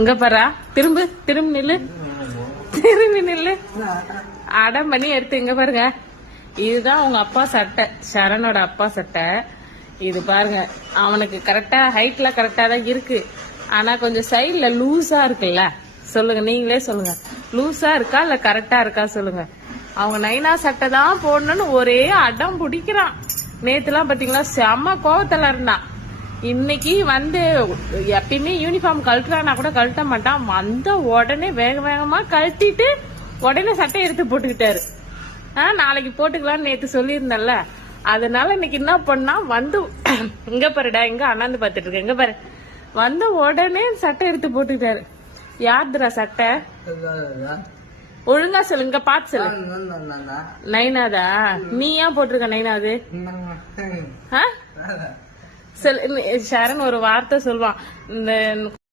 இங்க பாரா, திரும்பி நில்லு, திரும்பி நில்லு. அடம் பண்ணி எடுத்து இங்க பாருங்க. இதுதான் உங்க அப்பா சட்டை, சரணோட அப்பா சட்டை. இது பாருங்க, அவனுக்கு கரெக்டா ஹைட்ல கரெக்டா தான் இருக்கு. ஆனா கொஞ்சம் சைட்ல லூஸா இருக்குல்ல. சொல்லுங்க, நீங்களே சொல்லுங்க, லூஸா இருக்கா இல்ல கரெக்டா இருக்கா சொல்லுங்க. அவங்க நைனா சட்டை தான் போடணும்னு ஒரே அடம் பிடிக்கிறான். நேத்துலாம் பாத்தீங்களா செம்ம கோவத்துல இருந்தான். இன்னைக்கு வந்து எப்பயுமே யூனிஃபார்ம் கழட்டுறானா கூட கழட்ட மாட்டான். வந்த உடனே வேக வேகமா கழட்டிட்டு உடனே சட்டை எடுத்து போட்டுக்கிட்டாரு. நாளைக்கு போட்டுக்கலாம்னு நேத்து சொல்லியிருந்தேன்ல. அதனால இன்னைக்கு என்ன பண்ணா, வந்து இங்க பாருடா, இங்க அண்ணாந்து பாத்துட்டு இருக்க, இங்க பாரு, வந்த உடனே சட்டை எடுத்து போட்டுக்கிட்டாரு. யாருதுரா சட்டை? ஒழுங்கா சொல்லுங்க, பாத்து சொல்லு. நைனாதா? நீ ஏன் போட்டிருக்க நைனாது? சரண் ஒரு வார்த்தை சொல்லுவான். இந்த